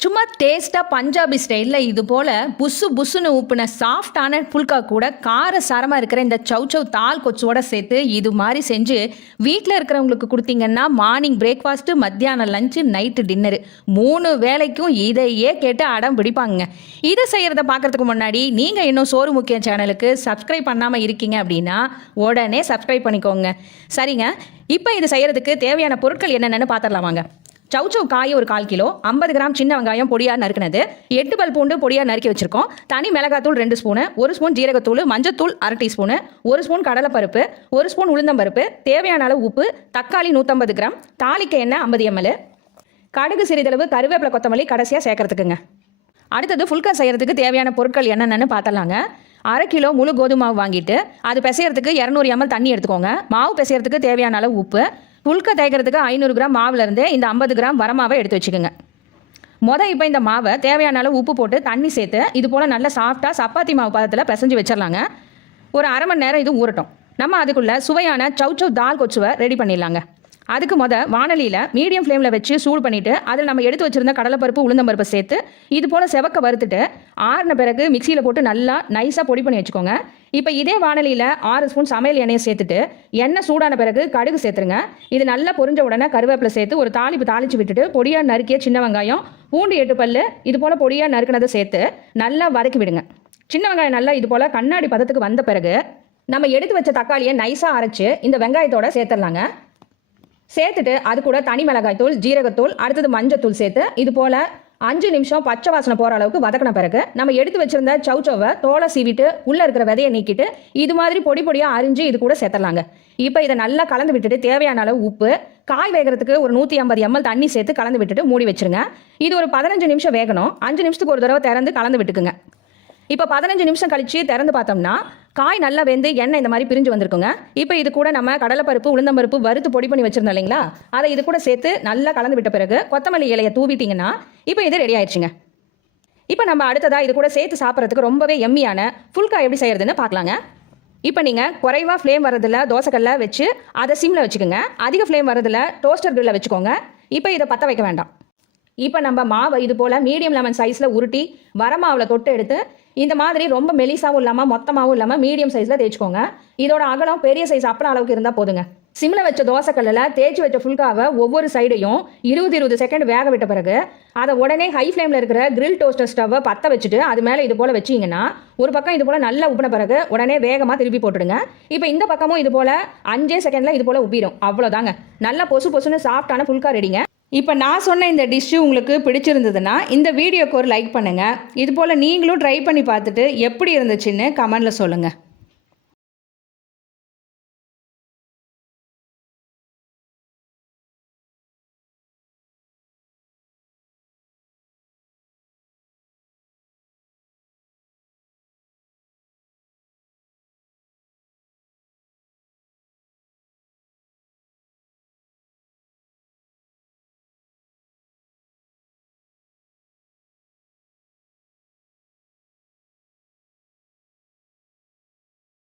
சும்மா டேஸ்ட்டாக பஞ்சாபி ஸ்டைலில் இது போல் புஸ்ஸு புஸ்ஸுன்னு ஊப்பின சாஃப்டான புல்கா கூட கார சாரமாக இருக்கிற இந்த சவ் தால் கொச்சோட சேர்த்து இது மாதிரி செஞ்சு வீட்டில் இருக்கிறவங்களுக்கு கொடுத்தீங்கன்னா மார்னிங் பிரேக்ஃபாஸ்ட்டு மத்தியானம் லஞ்சு நைட்டு டின்னரு 3 வேளைக்கும் இதையே கேட்டு அடம் பிடிப்பாங்க. இதை செய்கிறத பார்க்குறதுக்கு முன்னாடி நீங்கள் இன்னும் சோறு முக்கியம் சேனலுக்கு சப்ஸ்கிரைப் பண்ணாமல் இருக்கீங்க அப்படின்னா உடனே சப்ஸ்கிரைப் பண்ணிக்கோங்க. சரிங்க, இப்போ இது செய்கிறதுக்கு தேவையான பொருட்கள் என்னென்னு பார்த்துடலாமாங்க. சவ் காய் ஒரு 1/4 கிலோ, 50 கிராம் சின்ன வெங்காயம் பொடியாக நறுக்கினது, 8 பல் பூண்டு பொடியாக நறுக்கி வச்சுருக்கோம், தனி மிளகாத்தூள் 2 ஸ்பூனு, 1 ஸ்பூன் ஜீரகத்தூள், மஞ்சத்தூள் 1/2 டீஸ்பூனு, 1 ஸ்பூன் கடலைப்பருப்பு, 1 ஸ்பூன் உளுந்தம்பருப்பு, தேவையான அளவு உப்பு, தக்காளி 150 கிராம், தாளிக்க எண்ணெய் 50 ml, கடுகு சிறிதளவு, கருவேப்பிலை கொத்தமல்லி கடைசியாக சேர்க்கறதுக்குங்க. அடுத்தது ஃபுல்கா செய்கிறதுக்கு தேவையான பொருட்கள் என்னென்னு பார்த்தலாங்க. 1/2 கிலோ முழு கோதுமை மாவு வாங்கிட்டு அது பிசையறதுக்கு 200 ml தண்ணி எடுத்துக்கோங்க. மாவு பிசையறதுக்கு தேவையான அளவு உப்பு, புல்கா தேய்க்கிறதுக்கு 500 கிராம் மாவுலேருந்து இந்த 50 கிராம் வரமாவை எடுத்து வச்சுக்கோங்க. இப்போ இந்த மாவை தேவையான அளவு உப்பு போட்டு தண்ணி சேர்த்து இது போல் நல்லா சாஃப்டாக சப்பாத்தி மாவு பதத்தில் பிசைஞ்சு வச்சிடலாங்க. ஒரு அரை மணி நேரம் இது ஊறட்டும். நம்ம அதுக்குள்ளே சுவையான சவ் தால் கொச்சுவை ரெடி பண்ணிடலாங்க. அதுக்கு வானலியில் மீடியம் ஃப்ளேமில் வச்சு சூடு பண்ணிவிட்டு அதில் நம்ம எடுத்து வச்சுருந்த கடலைப்பருப்பு உளுந்தம்பருப்பை சேர்த்து இது போல் செவக்க வறுத்துட்டு ஆறின பிறகு மிக்சியில் போட்டு நல்லா நைஸாக பொடி பண்ணி வச்சுக்கோங்க. இப்போ இதே வானலியில் 6 ஸ்பூன் சமையல் எண்ணெயை சேர்த்துட்டு எண்ணெய் சூடான பிறகு கடுகு சேர்த்துருங்க. இது நல்லா பொரிஞ்ச உடனே கருவேப்பிலை சேர்த்து ஒரு தாளிச்சு விட்டுட்டு பொடியாக நறுக்கிய சின்ன வெங்காயம், பூண்டு 8 பல்லு இது போல் பொடியாக நறுக்கினதை சேர்த்து நல்லா வதக்கி விடுங்க. சின்ன வெங்காயம் நல்லா இது போல் கண்ணாடி பதத்துக்கு வந்த பிறகு நம்ம எடுத்து வச்ச தக்காளியை நைஸாக அரைச்சி இந்த வெங்காயத்தோட சேர்த்துடலாங்க. சேர்த்துட்டு அது கூட தனி மிளகாய்த்தூள், ஜீரகத்தூள், அடுத்தது மஞ்சத்தூள் சேர்த்து இது போல் 5 நிமிஷம் பச்சை வாசனை போகிற அளவுக்கு வதக்கின பிறகு நம்ம எடுத்து வச்சிருந்த சவ்வை தோலை சீவிட்டு உள்ளே இருக்கிற விதையை நீக்கிட்டு இது மாதிரி பொடி பொடியாக அரிஞ்சு இது கூட சேர்த்துடலாங்க. இப்போ இதை நல்லா கலந்து விட்டுட்டு தேவையான அளவு உப்பு, காய் வேகிறதுக்கு ஒரு 150 ml தண்ணி சேர்த்து கலந்து விட்டுட்டு மூடி வச்சுருங்க. இது ஒரு 15 நிமிஷம் வேகணும். 5 நிமிஷத்துக்கு ஒரு தடவை திறந்து கலந்து விட்டுக்குங்க. இப்போ 15 நிமிஷம் கழித்து திறந்து பார்த்தோம்னா காய் நல்லா வெந்து எண்ணெய் இந்த மாதிரி பிரிஞ்சு வந்திருக்குங்க. இப்போ இது கூட நம்ம கடலைப்பருப்பு உளுந்தம்பருப்பு வறுத்து பொடி பண்ணி வச்சுருந்தோம் இல்லைங்களா, அதை இது கூட சேர்த்து நல்லா கலந்து விட்ட பிறகு கொத்தமல்லி இலையை தூவிட்டிங்கன்னா இப்போ இது ரெடி ஆயிடுச்சுங்க. இப்போ நம்ம அடுத்ததாக இது கூட சேர்த்து சாப்பிட்றதுக்கு ரொம்பவே எம்மியான ஃபுல்கா எப்படி செய்கிறதுன்னு பார்க்கலாங்க. இப்போ நீங்கள் குறைவாக ஃப்ளேம் வரதில் தோசைக்கல்ல வச்சு அதை சிம்மில் வச்சுக்கோங்க. அதிக ஃப்ளேம் வரதில் டோஸ்டர் கிரில்ல வச்சுக்கோங்க. இப்போ இதை பற்ற வைக்க வேண்டாம். இப்போ நம்ம மாவை இது போல் மீடியம் லெமன் சைஸில் உருட்டி வரமாவில் தொட்டு எடுத்து இந்த மாதிரி ரொம்ப மெலிசாவும் இல்லாமல் மொத்தமாகவும் இல்லாமல் மீடியம் சைஸில் தேய்ச்சிக்கோங்க. இதோட அகலம் பெரிய சைஸ் அப்பளம் அளவுக்கு இருந்தால் போதுங்க. சிம்மில் வச்ச தோசைக்கல்லில் தேய்ச்சி வச்ச ஃபுல்காவை ஒவ்வொரு சைடையும் 20 செகண்ட் வேக விட்ட பிறகு அதை உடனே ஹை ஃப்ளேமில் இருக்கிற கிரில் டோஸ்டர் ஸ்டவ்வை பற்ற வச்சுட்டு அது மேலே இது போல் வச்சிங்கன்னா ஒரு பக்கம் இது போல் நல்லா உப்பின பிறகு உடனே வேகமாக திருப்பி போட்டுடுங்க. இப்போ இந்த பக்கமும் இது போல் 5 செகண்டில் இது போல் உப்பிடும். அவ்வளோதாங்க, நல்லா பொசுன்னு சாஃப்டான ஃபுல்கா ரெடிங்க. இப்போ நான் சொன்ன இந்த டிஷ்ஷு உங்களுக்கு பிடிச்சிருந்ததுன்னா இந்த வீடியோக்கு ஒரு லைக் பண்ணுங்கள். இது போல் நீங்களும் ட்ரை பண்ணி பார்த்துட்டு எப்படி இருந்துச்சுன்னு கமெண்டில் சொல்லுங்கள்.